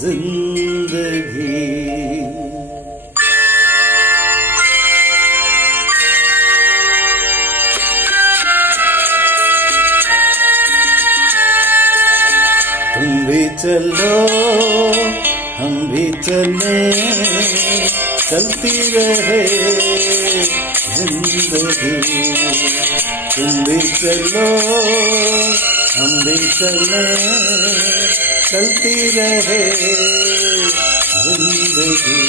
जिंदगी। तुम भी चलो हम भी चले, चलती रहे जिंदगी। तुम भी चलो हम भी चले, चलती रहे जिंदगी।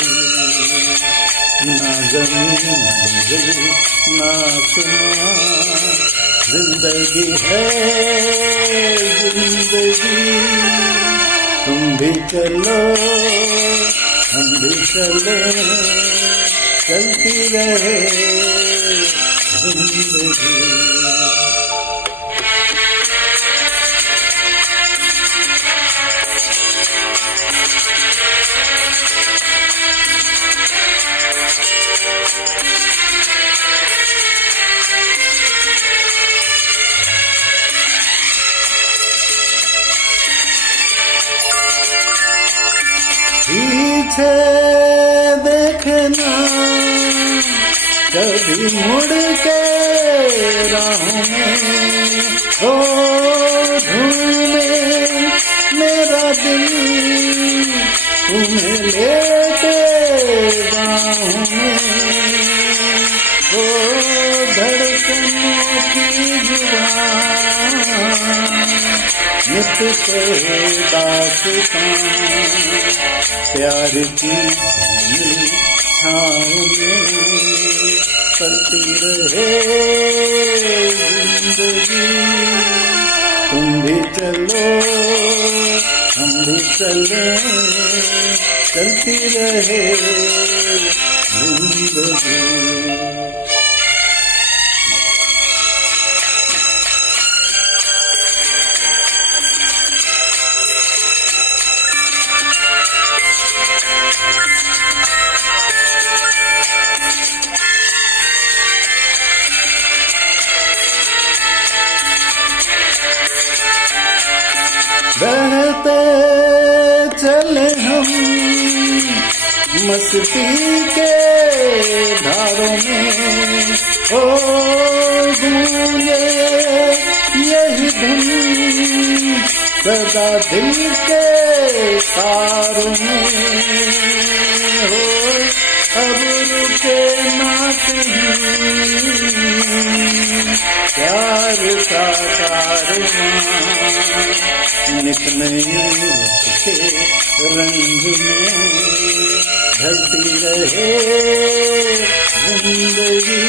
ना ज़मीन मंजिल ना आसमां, जिंदगी है जिंदगी। तुम भी चलो हम भी चले, चलती रहे जिंदगी। पीछे देखना कभी मुड़ के राहों में, ओ ढूंढे मेरा दिल तुम्हें लेके बाहों में। ओ धड़कनों की जुबान नित के दास्तां, प्यार की झील छाँव में चलती रहे जिंदगी। तुम भी चलो हम भी चले, चलती रहे जिंदगी। बहते चले हम मस्ती के धारों में, ओ गूंजे यही धुन सदा दिल के तारों में। हो अब रुके ना कहीं प्यार का कारवां, नित नए के रंग में ढलती रहे जिंदगी।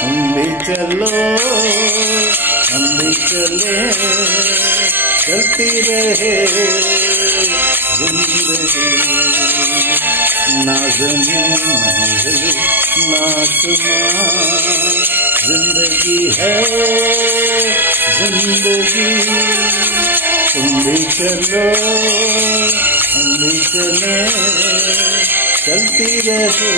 तुम भी चलो हम भी चले, चलती रहे जिंदगी। ना ज़मीन मंजिल ना आसमां, जिंदगी है जिंदगी। तुम भी चलो हम भी चले, चलती रहे